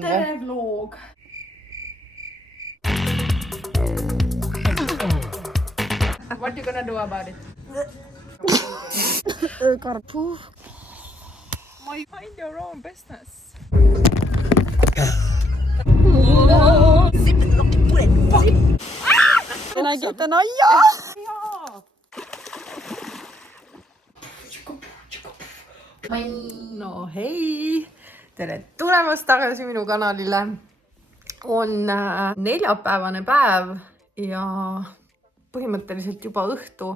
tere vlog! What you gonna do about it? Karpu. Mind your own business. Nägid täna ja! No hei! Tere tulemast tagasi minu kanalile. On neljapäevane päev ja põhimõtteliselt juba õhtu,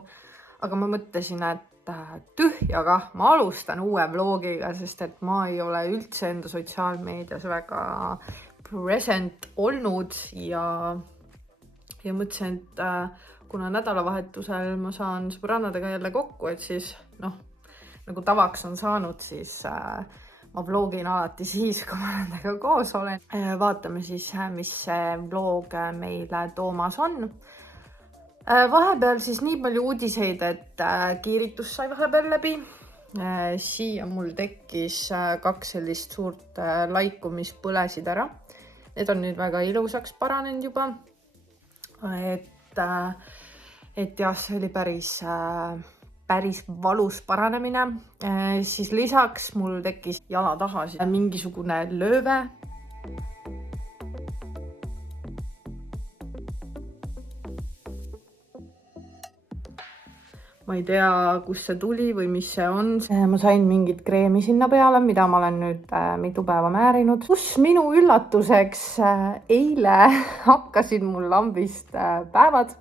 aga ma mõtlesin, et tühja kah, ma alustan uue vlogiga, sest et ma ei ole üldse enda sotsiaalmeedias väga present olnud ja mõtlesin, et kuna nädalavahetusel ma saan sõbrannadega jälle kokku, et siis nagu tavaks on saanud, siis ma vlogin alati siis, kui ma nendega koos olen. Vaatame siis, mis see vlog meile toomas on. Vahepeal siis nii palju uudiseid, et kiiritus sai vahepeal läbi. Siia mul tekkis 2 sellist suurt laiku, mis põlesid ära. Need on nüüd väga ilusaks paranenud juba. Et jah, see oli päris valus paranemine. Siis lisaks mul tekkis jala taha mingisugune lööve. Ma ei tea, kus see tuli või mis see on. Ma sain mingit kreemi sinna peale, mida ma olen nüüd mitu päeva määrinud. Kus minu üllatuseks eile hakkasid mul lambist päevad.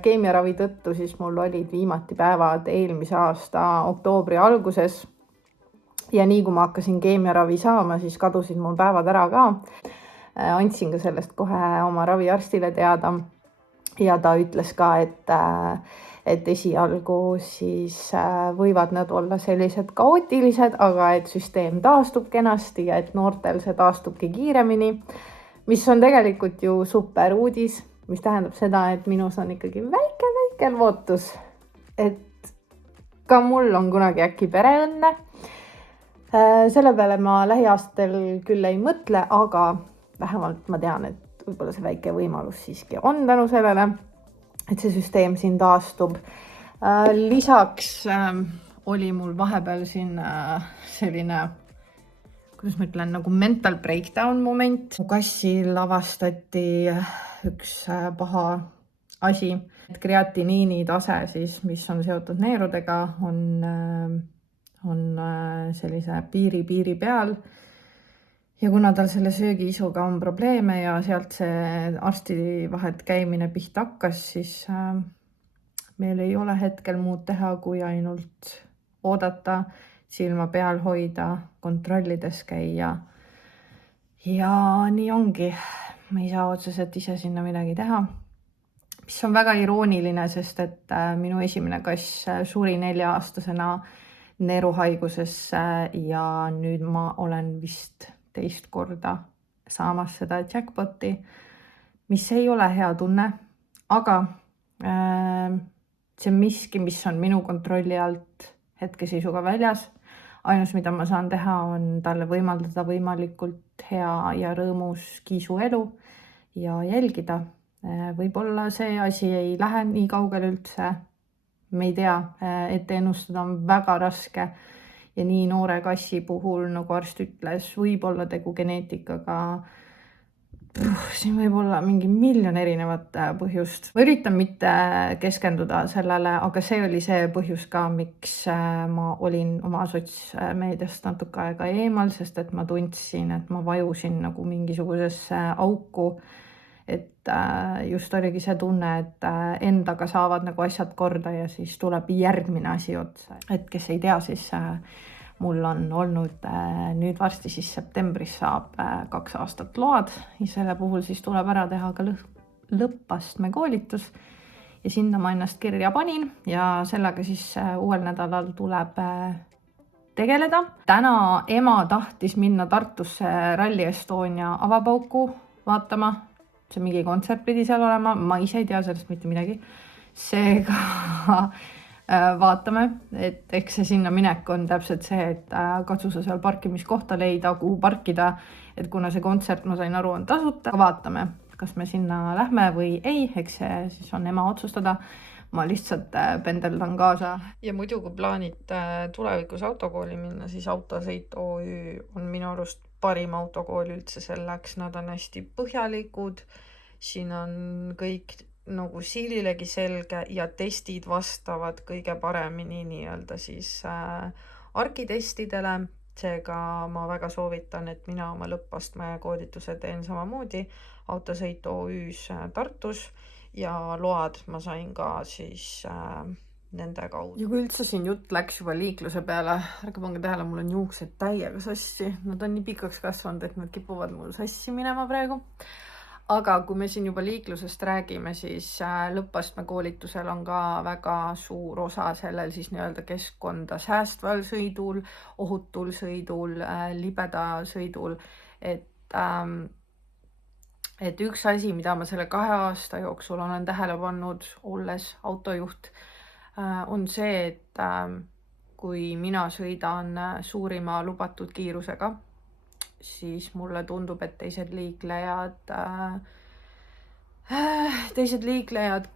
Keemiaravi tõttu siis mul olid viimati päevad eelmise aasta oktoobri alguses. Ja nii kui ma hakkasin keemiaravi saama, siis kadusid mul päevad ära ka. Andsin ka sellest kohe oma raviarstile teada. Ja ta ütles ka, et esialgu siis võivad nad olla sellised kaootilised, aga et süsteem taastub kenasti ja et noortel see taastubki kiiremini. Mis on tegelikult ju super uudis. Mis tähendab seda, et minus on ikkagi väike lootus, et ka mul on kunagi äkki pereõnne. Selle peale ma lähiaastatel küll ei mõtle, aga vähemalt ma tean, et võib-olla see väike võimalus siiski on tänu sellele, et see süsteem siin taastub. Lisaks oli mul vahepeal siin selline, kuidas ma ütlen, nagu mental breakdown moment. Mu kassil avastati üks paha asi. Kreatiniini tase, siis, mis on seotud neerudega, on sellise piiri peal. Ja kuna tal selle söögiisuga on probleeme ja sealt see arsti vahet käimine pihta hakkas, siis meil ei ole hetkel muud teha, kui ainult oodata, silma peal hoida, kontrollides käia. Ja nii ongi. Ma ei saa otseselt ise sinna midagi teha. Mis on väga irooniline, sest et minu esimene kass suri 4-aastasena neeruhaigusesse ja nüüd ma olen vist teist korda saamas seda jackpoti, mis ei ole hea tunne, aga see on miski, mis on minu kontrolli alt hetkeseisuga väljas. Ainus, mida ma saan teha, on talle võimaldada võimalikult hea ja rõõmus kiisu elu ja jälgida. Võib-olla see asi ei lähe nii kaugele üldse. Me ei tea, et ennustada on väga raske ja nii noore kassi puhul, nagu arst ütles, võib olla tegu geneetikaga. Siin võib olla mingi miljon erinevat põhjust. Ma üritan mitte keskenduda sellele, aga see oli see põhjus ka, miks ma olin oma sotsmeediast natuke aega eemal, sest et ma tundsin, et ma vajusin nagu mingisugusesse auku. Et just oligi see tunne, et endaga saavad nagu asjad korda ja siis tuleb järgmine asi otsa. Et kes ei tea, siis mul on olnud nüüd varsti siis septembris saab 2 aastat load ja selle puhul siis tuleb ära teha ka lõppastme koolitus ja sinna ma ennast kirja panin ja sellega siis uuel nädalal tuleb tegeleda. Täna ema tahtis minna Tartusse Rally Estonia avapauku vaatama. See mingi kontsert pidi seal olema, ma ise ei tea sellest mitte midagi. Seega vaatame, et eks see sinna minek on täpselt see, et katsu sa seal parkimiskohta leida, kuhu parkida, et kuna see kontsert, ma sain aru, on tasuta, vaatame, kas me sinna lähme või ei, eks see siis on ema otsustada. Ma lihtsalt pendeldan kaasa. Ja muidu, kui plaanid tulevikus autokooli minna, siis Autosõit OÜ on minu arust parim autokool üldse selleks, nad on hästi põhjalikud, siin on kõik nagu siililegi selge ja testid vastavad kõige paremini nii-öelda siis arkitestidele, seega ma väga soovitan, et mina oma lõppastme koolituse teen samamoodi Autosõit OÜ-s Tartus ja load ma sain ka siis nende kaudu. Ja kui üldse siin jutt läks juba liikluse peale, ärge pange tähele, mul on juuksed täiega sassi, nad on nii pikaks kasvanud, et nad kipuvad mul sassi minema praegu. Aga kui me siin juba liiklusest räägime, siis lõppastme koolitusel on ka väga suur osa sellel siis nii-öelda keskkonda säästval sõidul, ohutul sõidul, libeda sõidul, et üks asi, mida ma selle 2 aasta jooksul olen tähele pannud, olles autojuht, on see, et kui mina sõidan suurima lubatud kiirusega, siis mulle tundub, et teised liiklejad,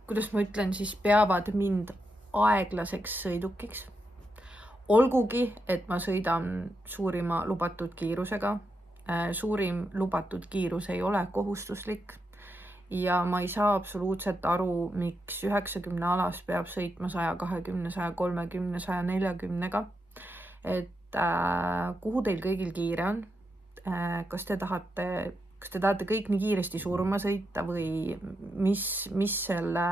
kuidas ma ütlen, siis peavad mind aeglaseks sõidukiks. Olgugi, et ma sõidan suurima lubatud kiirusega. Suurim lubatud kiirus ei ole kohustuslik ja ma ei saa absoluutselt aru, miks 90 alas peab sõitma 120, 130, 140-ga. Et kuhu teil kõigil kiire on? Kas te tahate kõik nii kiiresti surma sõita või mis selle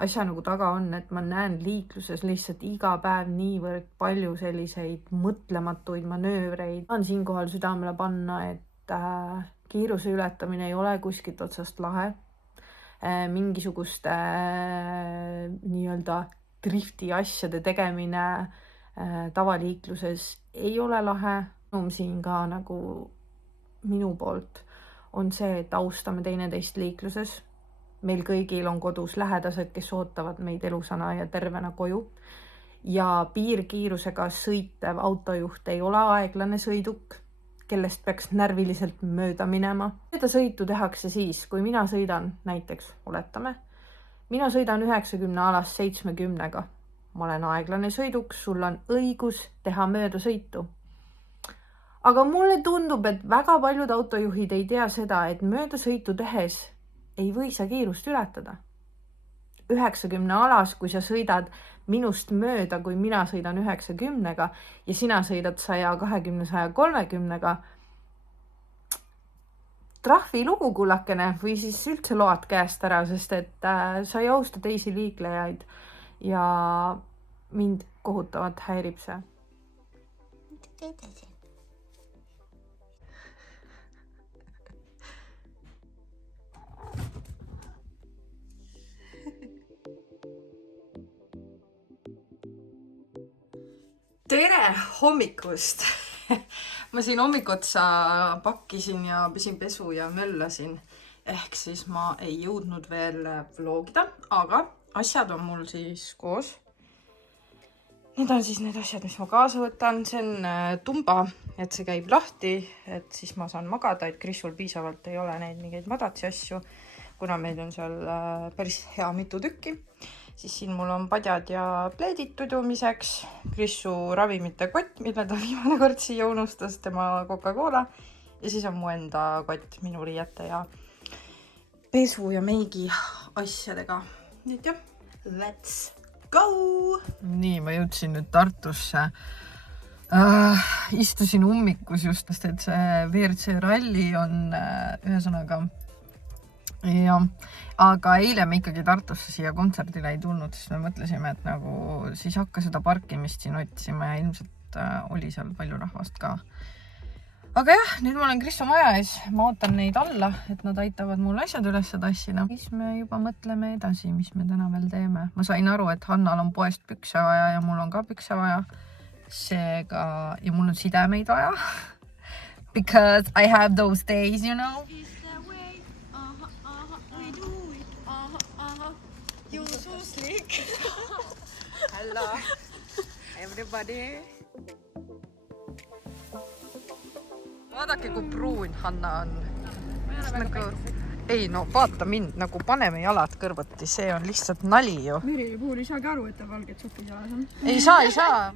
asja nagu taga on, et ma näen liikluses lihtsalt iga päev niivõrd palju selliseid mõtlematuid manöövreid. Tahan siinkohal südamele panna, et kiiruse ületamine ei ole kuskilt otsast lahe. Mingisuguste nii-öelda drifti asjade tegemine tavaliikluses ei ole lahe. Siin ka nagu minu poolt on see, et austame teineteist liikluses. Meil kõigil on kodus lähedased, kes ootavad meid elusana ja tervena koju. Ja piirkiirusega sõitev autojuht ei ole aeglane sõiduk, kellest peaks närviliselt mööda minema. Seda sõitu tehakse siis, kui mina sõidan näiteks, oletame, mina sõidan 90 alas 70-ga. Ma olen aeglane sõiduk, sul on õigus teha mööda sõitu. Aga mulle tundub, et väga paljud autojuhid ei tea seda, et möödasõitu tehes ei või sa kiirust ületada. 90 alas, kui sa sõidad minust mööda, kui mina sõidan 90-ga ja sina sõidad 120, 130-ga, trahvi lugu kullakene või siis üldse load käest ära, sest et sa ei austa teisi liiklejaid ja mind kohutavalt häirib see. Tere hommikust! Ma siin hommikutsa pakkisin ja pesin pesu ja möllasin. Ehk siis ma ei jõudnud veel vlogida, aga asjad on mul siis koos. Need on siis need asjad, mis ma kaasa võtan. See on tumba, et see käib lahti, et siis ma saan magada, et Krisul piisavalt ei ole neid mingeid madatsi asju, kuna meil on seal päris hea mitu tükki. Siis siin mul on padjad ja pleedid tudumiseks, Krissu ravimite kott, mille ta viimane kord siia unustas, tema Coca-Cola. Ja siis on mu enda kott minu riiete ja pesu ja meigi asjadega. Nüüd jah, let's go! Nii, ma jõudsin nüüd Tartusse. Istusin ummikus just, et see WRC ralli on ühesõnaga. Ja, aga eile me ikkagi Tartusse siia kontserdile ei tulnud, siis me mõtlesime, et nagu siis hakka seda parkimist siin otsima ja ilmselt oli seal palju rahvast ka. Aga jah, nüüd ma olen Kristo maja ees, ma ootan neid alla, et nad aitavad mul asjad üles tassida. Siis me juba mõtleme edasi, mis me täna veel teeme. Ma sain aru, et Hannal on poest pükse vaja ja mul on ka pükse vaja. Seega, ja mul on sidemeid vaja. Because I have those days, you know. Hello everybody. Vaadake, kui pruun Hanna on. Nagu... Ei no vaata mind, nagu paneme jalad kõrvuti, see on lihtsalt nali ju. Merili puhul ei saagi aru, et ta valged sokid jalas on. Ei saa.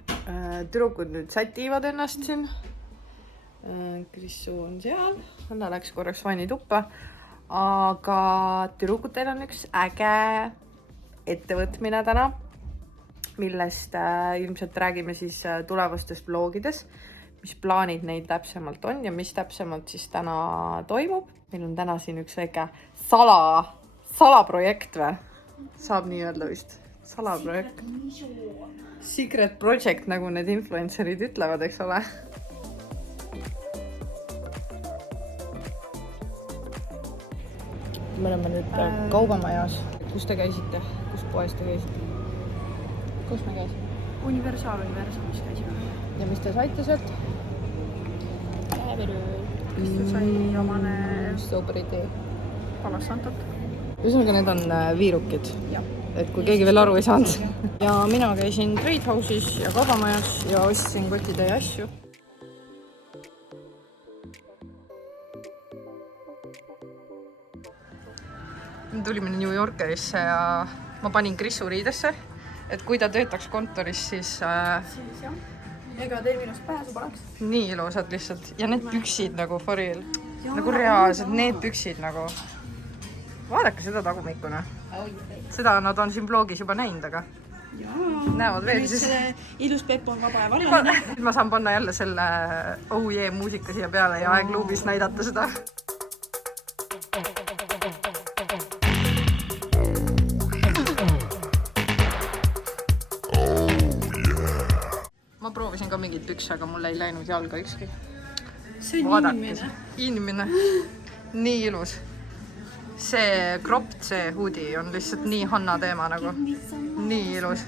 Tüdrukud nüüd sätivad ennast siin. Krissu on seal, Hanna läks korraks vannituppa. Aga tüdrukutel on üks äge ettevõtmine täna, millest ilmselt räägime siis tulevastes vlogides, mis plaanid neid täpsemalt on ja mis täpsemalt siis täna toimub. Meil on täna siin üks väike salaprojekt või? Saab nii öelda vist. Salaprojekt. Secret project, nagu need influencerid ütlevad, eks ole. Me oleme nüüd kaubamajas. Kus te käisite? Kus poes te käisite? Kus me käisime? Universalis käisime. Ja mis te saite sealt? Kristus sai omane Sobridi. Palasantot. Ühesõnaga, need on viirukid. Ja. Et kui keegi veel aru ei saanud. Ja mina käisin Trade House'is ja kaubamajas ja ostsin kotitäie asju. Me tulime New Yorkerisse ja ma panin Krissu riidesse, et kui ta töötaks kontoris, siis Siis jah. Ega teil minust pääsu poleks. nii ilusad lihtsalt. Ja need püksid nagu for real. Nagu reaalsed, need püksid nagu. Vaadake seda tagumikuna. Seda nad on siin vlogis juba näinud, aga näevad veel siis. Ilus Pepp on vaba ja vallaline. Nüüd ma saan panna jälle selle Oh Yeah muusika siia peale ja aegluubis näidata seda. Ma proovisin ka mingit pükse, aga mulle ei läinud jalga ükski. See on inimene. Inimene. Nii ilus. See kropt, see hoodie on lihtsalt nii Hanna teema nagu. Nii ilus.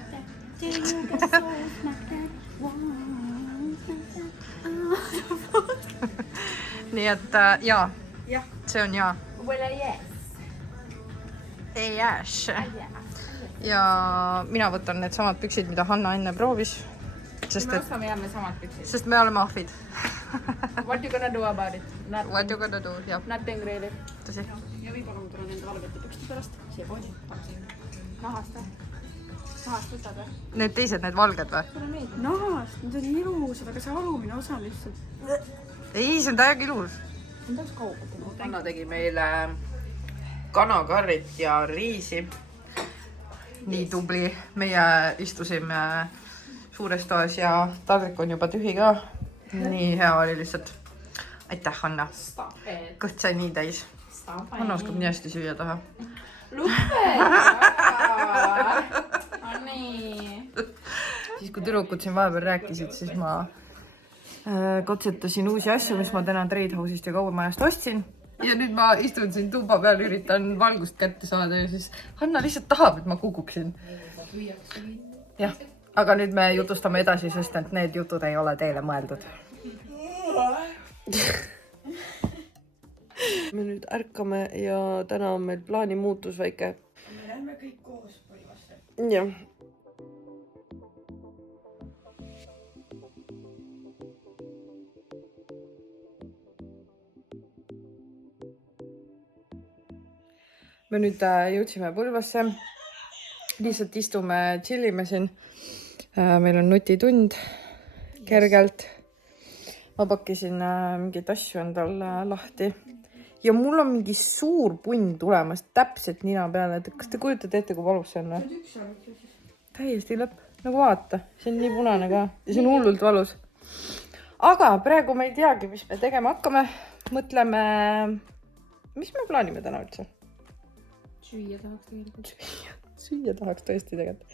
Nii et jaa. See on jaa. Yes. Ja mina võtan need samad püksid, mida Hanna enne proovis. Me ostame jälle samad püksid. Sest me oleme ahvid. What you gonna do about it? What you gonna do? Jah. Nothing really. Tõsi. Ja võib-olla ma tulen enda valgete pükste pärast. Siia poodi. Nahast või? Nahast võtad või? Need teised, need valged või? Nahast, need oli ilusad, aga see alumine osa lihtsalt. Ei, see on täiega ilus. On taas kaubati. Hanna tegi meile kanakarrit ja riisi. Nii tubli. Meie istusime suures toas ja taldrik on juba tühi ka. Nii hea oli lihtsalt. Aitäh, Hanna. Kõht sai nii täis. Hanna oskab nii hästi süüa taha. Luppe! Nii. Siis kui tüdrukud siin vahepeal rääkisid, siis ma katsetasin uusi asju, mis ma täna Trade House'ist ja kaubamajast ostsin. Ja nüüd ma istun siin tuba peal, üritan valgust kätte saada ja siis Hanna lihtsalt tahab, et ma kukuksin. Jah, aga nüüd me jutustame edasi, sest et need jutud ei ole teile mõeldud. Me nüüd ärkame ja täna on meil plaani muutus väike. Me lähme kõik koos Põlvasse. Jah. Me nüüd jõudsime Põlvasse. Lihtsalt istume, chillime siin. Meil on nutitund kergelt. Ma pakkisin mingeid asju endal lahti. Ja mul on mingi suur punn tulemas täpselt nina peale. Kas te kujutate ette, kui valus see on või? Täiesti lõpp. Nagu vaata. See on nii punane ka. Ja see on hullult valus. Aga praegu me ei teagi, mis me tegema hakkame. Mõtleme, mis me plaanime täna üldse? Süüa tahaks tegelikult. Süüa tahaks tõesti tegelikult.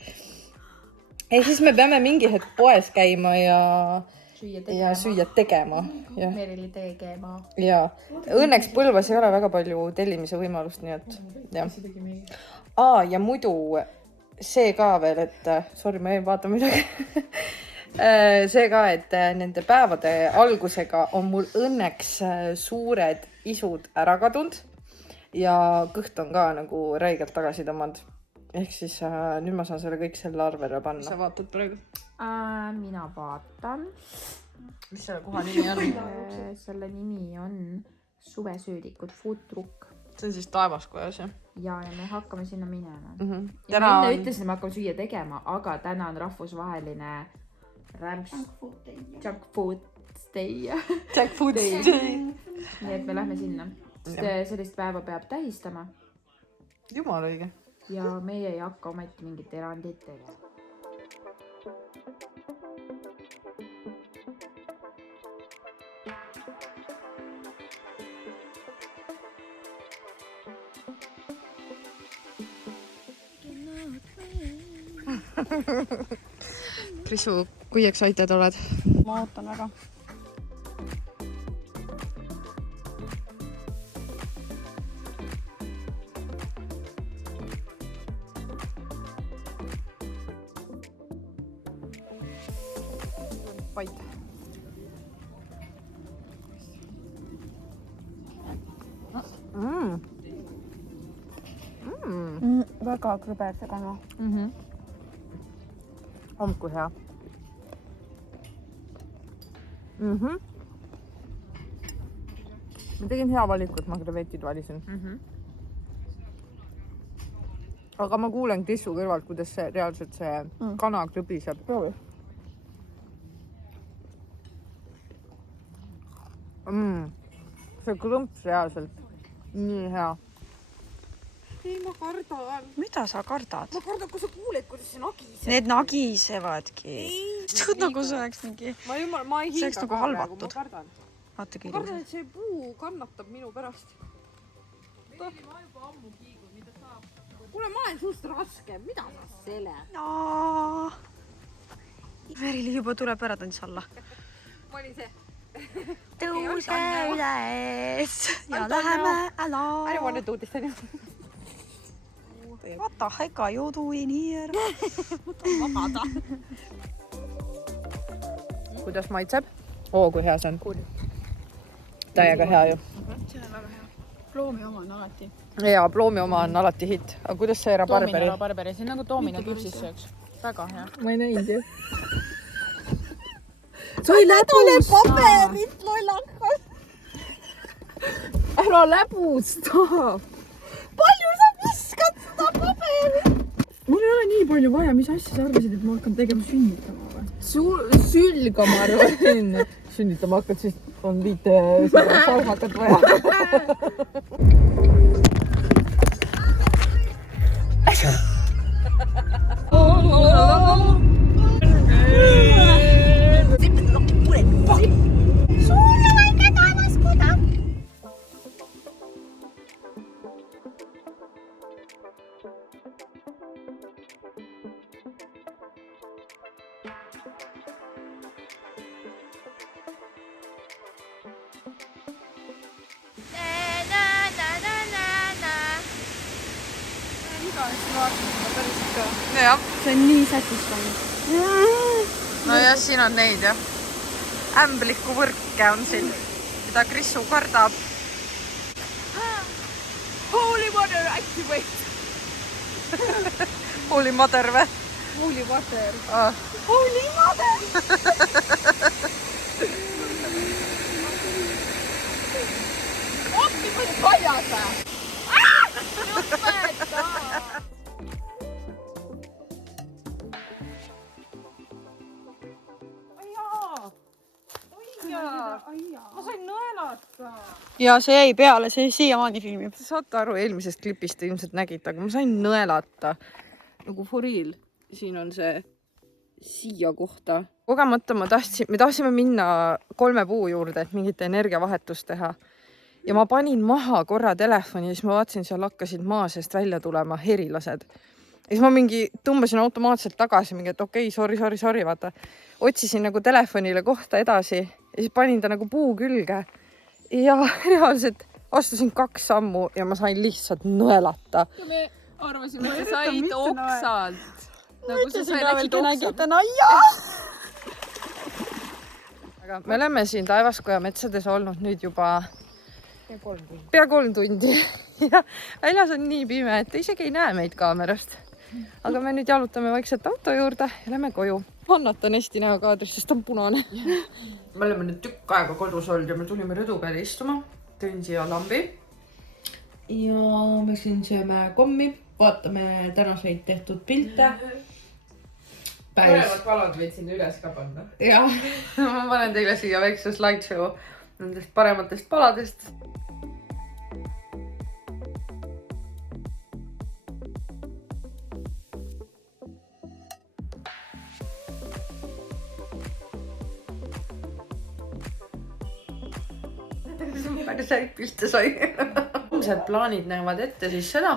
Ehk siis me peame mingi hetk poes käima ja süüa tegema. Merili tegema. Ja õnneks Põlvas ei ole väga palju tellimise võimalust, nii et jah. Ja muidu see ka veel, et sorry, ma ei vaata midagi. See ka, et nende päevade algusega on mul õnneks suured isud ära kadunud ja kõht on ka nagu räigelt tagasi tõmmanud. ehk siis nüüd ma saan selle kõik selle arvele panna. Sa vaatad praegu? Mina vaatan. Mis selle koha nimi on? Selle nimi on Suvesöödikud Food Truck. See on siis Taevaskojas, jah? Ja me hakkame sinna minema. Ja me enne ütlesin, me hakkame süüa tegema, aga täna on rahvusvaheline Junk Food Day. Nii et me lähme sinna. Sellist päeva peab tähistama. Jumal õige. Ja meie ei hakka ometi mingit erandit tegema. Krisu, kui excited oled? Ma ootan väga. Vaid. Väga krõber see kana. On kui hea. Ma tegin hea valikut, ma krevetid valisin. Aga ma kuulen Krissu kõrvalt, kuidas see reaalselt see kana krõbiseb. See krõmps reaalselt. Nii hea. Ei, ma kardan. Mida sa kardad? Ma kardan, kui sa kuuled, kuidas see nagiseb. Need nagisevadki. See nagu see oleks mingi... Ma ei hinga nagu halvatud. Ma kardan. Vaata ma kardan, et see puu kannatab minu pärast. Ma juba ammu kiigun, mida saab. Kuule, ma olen suust raske. Mida sa sele? Merili juba tuleb ära tants alla. Ma olin see. Tõuse üles ja läheme ala. I don't want to do this anymore. What the heck are you doing here? Magada. Kuidas maitseb? Kui hea see on. Täiega hea ju. See on väga hea. Ploomi oma on alati. Jaa, ploomi oma on alati hitt. Aga kuidas see rabarberi? Toomine rabarberi. See on nagu toomine küpsis sööks. Väga hea. Ma ei näinud ju. Sai läbus! Paberit lollakas! Ära läbusta! Palju sa viskad seda paberit? Mul ei ole nii palju vaja, mis asja sa arvasid, et ma hakkan tegema sünnitama või? Sülgama arvasin. Sünnitama hakkad, siis on liite salmakat vaja. Sulle väike taevaskuda! Jah. See on nii satisfying. No jah, siin on neid jah. Ämbliku võrke on siin, mida Krissu kardab. Holy Mother activate! Holy Mother või? Holy water. Holy Mother! Oppi, kui paljas või? Jumeta! Ma sain nõelata. Ja see jäi peale, see siiamaani filmib. Te saate aru, eelmisest klipist ilmselt nägite, aga ma sain nõelata. Nagu for real. Siin on see siia kohta. Kogemata me tahtsime minna 3 puu juurde, et mingit energiavahetust teha. Ja ma panin maha korra telefoni ja siis ma vaatasin, seal hakkasid maa seest välja tulema herilased. Ja siis ma tõmbasin automaatselt tagasi, et okei, sorry, vaata. Otsisin nagu telefonile kohta edasi ja siis panin ta nagu puu külge. Ja reaalselt astusin 2 sammu ja ma sain lihtsalt nõelata. Ja me arvasime, et sa said oksalt. Nagu sa said äkki oksalt. Aga me oleme siin Taevaskoja metsades olnud nüüd juba pea 3 tundi. Ja väljas on nii pime, et isegi ei näe meid kaamerast. aga me nüüd jalutame vaikselt auto juurde ja lähme koju. Hannat on hästi näha kaadris, sest ta on punane. Me oleme nüüd tükk aega kodus olnud ja me tulime rõdu peale istuma. Tõin siia lambi ja me siin sööme kommi, vaatame tänaseid tehtud pilte. Paremat valad võid sinna üles ka panna. Jah, ma panen teile siia väikse slideshow nendest parematest paladest. Päris häid pilte sai. Homsed plaanid näevad ette siis seda,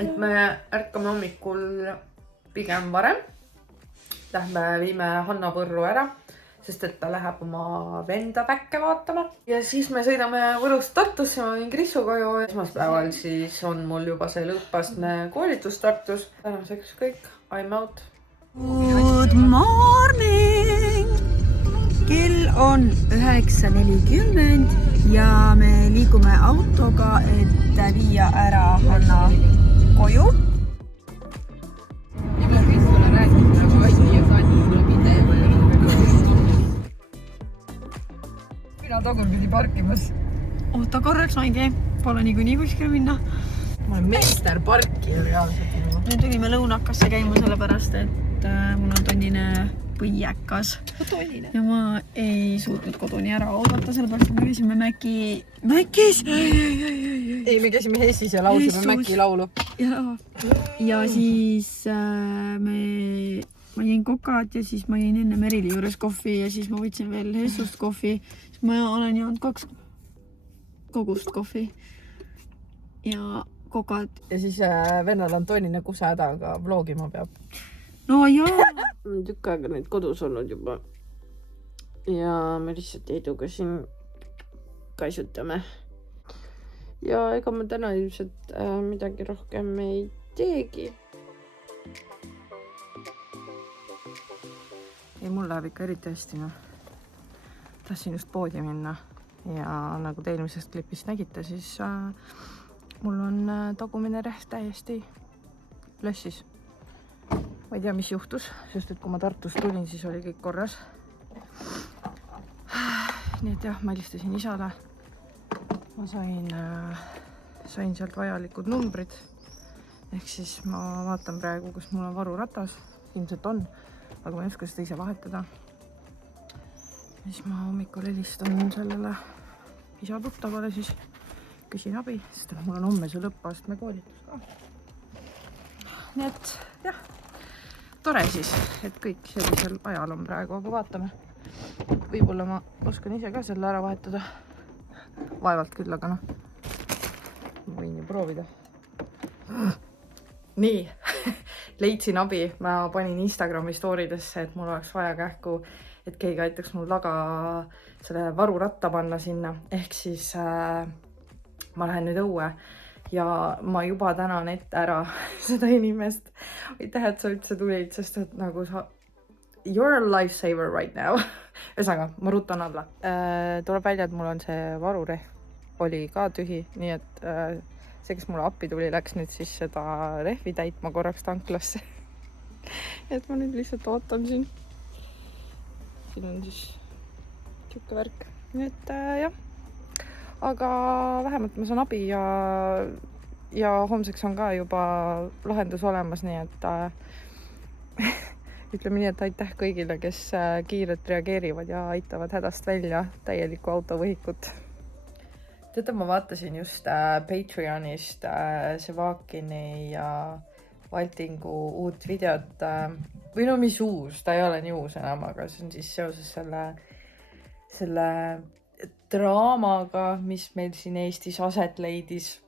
et me ärkame hommikul pigem varem. Lähme viime Hanna Põrru ära, sest et ta läheb oma venda päkke vaatama. Ja siis me sõidame Võrust Tartusse, ma viin Krissu koju. Esmaspäeval siis on mul juba see lõppastme koolitus Tartus. Tänaseks kõik, I'm out. Good morning! Kell on 9:40 ja me liigume autoga, et viia ära Hanna koju. Mina tagurpidi parkimas. Oota korraks, ma ei tee. Pole niikuinii kuskil minna. Ma olen meister parki reaalselt. Me tulime lõunakasse käima sellepärast, et mul on tonnine põiekas. Ja ma ei suutnud koduni ära oodata, sellepärast me käisime Mäkis. Ei, me käisime Hessis ja laulsime Mäki laulu. Ja siis ma jõin kokad ja siis ma jõin enne Merili juures kohvi ja siis ma võtsin veel Hessust kohvi. Ma olen joonud 2 kogust kohvi ja kokad. Ja siis vennal on tonnine kusehäda, aga vlogima peab. No jaa. Tükk aega neid kodus olnud juba. Ja me lihtsalt Heiduga siin kaisutame. Ja ega ma täna ilmselt midagi rohkem ei teegi. Ei, mul läheb ikka eriti hästi. Tahtsin just poodi minna ja nagu te eelmisest klipist nägite, siis mul on tagumine rehv täiesti lössis. Ma ei tea, mis juhtus, sest et kui ma Tartus tulin, siis oli kõik korras. Nii et jah, ma helistasin isale. Ma sain sealt vajalikud numbrid. Ehk siis ma vaatan praegu, kus mul on varuratas. Ilmselt on, aga ma ei oska seda ise vahetada. Siis ma hommikul helistan sellele isa tuttavale, siis küsin abi, sest mul on homme see lõppastme koolitus ka. Nii et jah. Tore siis, et kõik sellisel ajal on praegu, aga vaatame. Võib-olla ma oskan ise ka selle ära vahetada. Vaevalt küll, aga noh. Võin ju proovida. Nii, leidsin abi. Ma panin Instagrami storidesse, et mul oleks vaja kähku, et keegi aitaks mul taga selle varuratta panna sinna. Ehk siis ma lähen nüüd õue. Ja ma juba tänan ette ära seda inimest. Aitäh, et sa üldse tulid, sest et nagu sa... You're a lifesaver right now. Ühesõnaga, ma rutan alla. Tuleb välja, et mul on see varurehv oli ka tühi, nii et see, kes mulle appi tuli, läks nüüd siis seda rehvi täitma korraks tanklasse. Et ma nüüd lihtsalt ootan siin. Siin on siis tükka värk. Nii et jah. Aga vähemalt ma saan abi ja homseks on ka juba lahendus olemas, nii et ütleme nii, et aitäh kõigile, kes kiirelt reageerivad ja aitavad hädast välja täielikku autovõhikut. Teate, ma vaatasin just Patreonist Sevakini ja Valtingu uut videot või no mis uus, ta ei ole nii uus enam, aga see on siis seoses selle draamaga, mis meil siin Eestis aset leidis.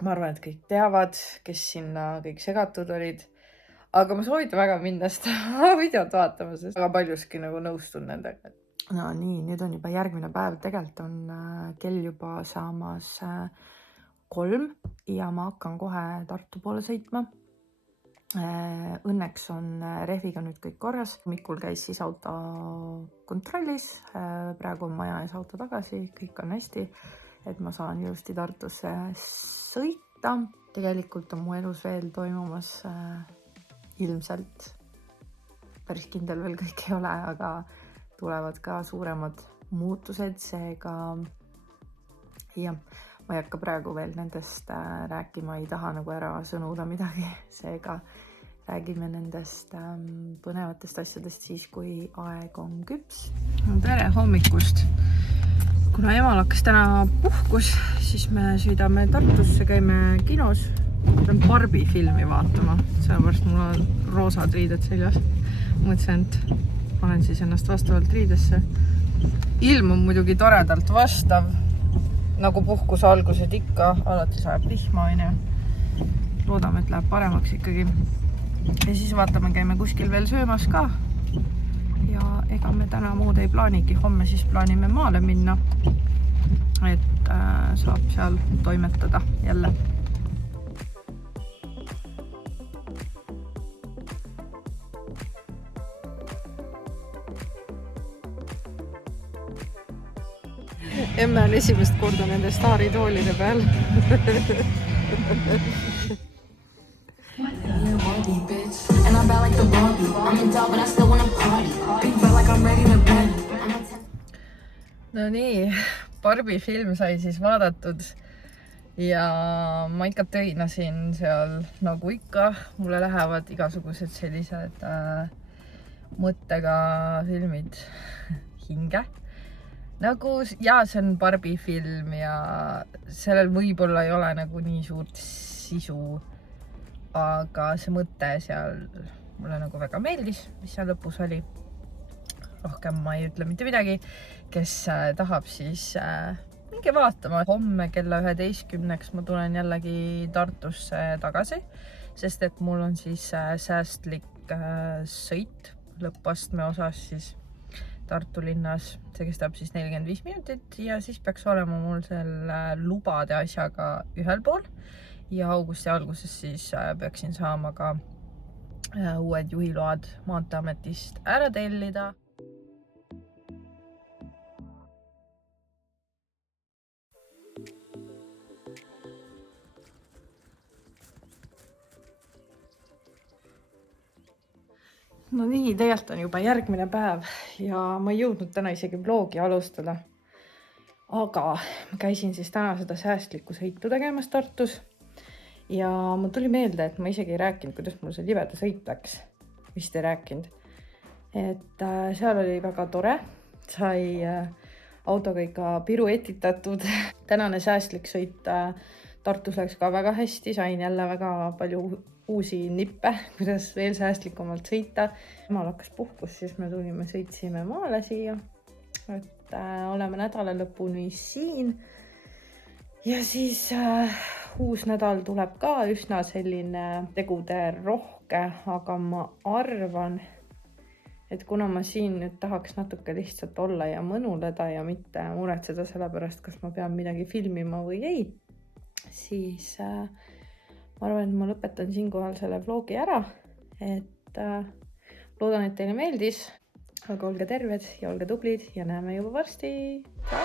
Ma arvan, et kõik teavad, kes sinna kõik segatud olid. Aga ma soovitan väga minna seda videot vaatama, sest väga paljuski nagu nõustun nendega. No nii, nüüd on juba järgmine päev. Tegelikult on kell juba saamas 3 ja ma hakkan kohe Tartu poole sõitma. Õnneks on rehviga nüüd kõik korras. Hommikul käis siis auto kontrollis. Praegu on maja ees auto tagasi. Kõik on hästi, et ma saan ilusti Tartusse sõita. võtta. Tegelikult on mu elus veel toimumas ilmselt, päris kindel veel kõik ei ole, aga tulevad ka suuremad muutused, seega jah, ma ei hakka praegu veel nendest rääkima, ei taha nagu ära sõnuda midagi, seega räägime nendest põnevatest asjadest siis, kui aeg on küps. Tere hommikust! Kuna emal hakkas täna puhkus, siis me sõidame Tartusse, käime kinos. Pean Barbie filmi vaatama, sellepärast mul on roosad riided seljas. Mõtlesin, et panen siis ennast vastavalt riidesse. Ilm on muidugi toredalt vastav, nagu puhkuse algused ikka, alati sajab vihma, loodame, et läheb paremaks ikkagi. Ja siis vaatame, käime kuskil veel söömas ka. Ja ega me täna muud ei plaanigi, homme siis plaanime maale minna, et saab seal toimetada jälle. Emme on esimest korda nende staaritoolide peal. No nii, Barbie film sai siis vaadatud ja ma ikka töinasin seal nagu ikka. Mulle lähevad igasugused sellised mõttega filmid hinge. Nagu, jaa, see on Barbie film ja sellel võib-olla ei ole nagu nii suurt sisu, aga see mõte seal mulle nagu väga meeldis, mis seal lõpus oli. Rohkem ma ei ütle mitte midagi, kes tahab siis minge vaatama. Homme kella 11 ma tulen jällegi Tartusse tagasi, sest et mul on siis säästlik sõit lõppastme osas siis Tartu linnas. See kestab siis 45 minutit ja siis peaks olema mul selle lubade asjaga ühel pool ja augusti alguses siis peaksin saama ka uued juhiload Maanteeametist ära tellida. No nii, tegelikult on juba järgmine päev ja ma ei jõudnud täna isegi vlogi alustada. Aga ma käisin siis täna seda säästlikku sõitu tegemas Tartus ja mul tuli meelde, et ma isegi ei rääkinud, kuidas mul see libeda sõit läks. Vist ei rääkinud. Et seal oli väga tore. Sai autoga ikka piruetitatud. Tänane säästlik sõit Tartus läks ka väga hästi. Sain jälle väga palju uusi nippe, kuidas veel säästlikumalt sõita. Emal hakkas puhkus, siis me tulime, sõitsime maale siia. Et oleme nädala lõpuni siin. Ja siis uus nädal tuleb ka üsna selline tegude rohke, aga ma arvan, et kuna ma siin nüüd tahaks natuke lihtsalt olla ja mõnuleda ja mitte muretseda selle pärast, kas ma pean midagi filmima või ei, siis ma arvan, et ma lõpetan siinkohal selle vlogi ära, et loodan, et teile meeldis, aga olge terved ja olge tublid ja näeme juba varsti. Ciao!